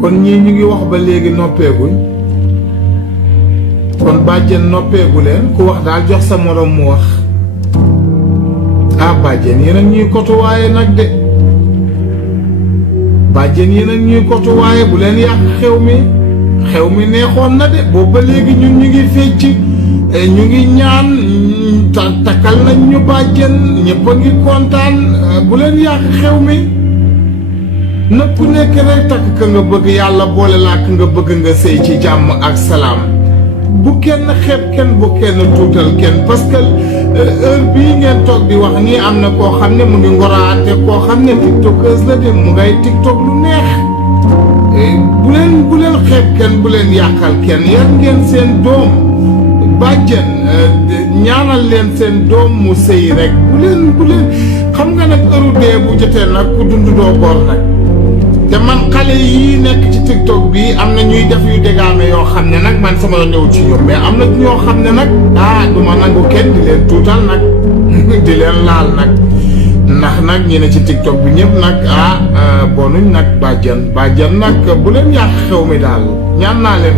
kon ñii ñu ngi wax ba léegi noppeeguñ kon bàjjen noppeegu leen ku wax daal jox sa morom mu wax bàjjen yéen ak ñuy kotuwaaye nag de bàjjen yéen ak ñuy kotuwaaye bu leen yàq xew mi neexoon na de boobu ba léegi ñun ñu ngi fecc ñu ngi ñaan takkal nañ ñu bàjjen ñëpp a ngi kontaan bu leen yàq xew mi na ku nekk rek takk ka nga bëgg yàlla boole laa ka nga bëgg nga sëy ci jàmm ak salaam bu kenn xeeb kenn bu kenn tuutal kenn parce que heure bii ngeen toog di wax nii am na koo xam ne mu ngi ngoraate koo xam ne tiktokeuse la de mu ngay tiktok lu neex bu leen xeeb kenn bu leen yàqal kenn yar ngeen seen doom bàjjen ñaanal leen seen doom mu sëy rek bu leen xam nga nag heure dee bu jotee nag ku dund doo góor nag te man xale yii nekk ci tiktok bi am na ñuy def yu dégaame yoo xam ne nag man sama ñëw ci ñoom mais am na ñoo xam ne nag du ma nangu kenn di leen tuutal nag di leen laal nag ndax nag ñi ne ci tiktok bi ñëpp nag bonuñ nag bàjjan nag bu leen yàq xew mi daal ñaan naa leen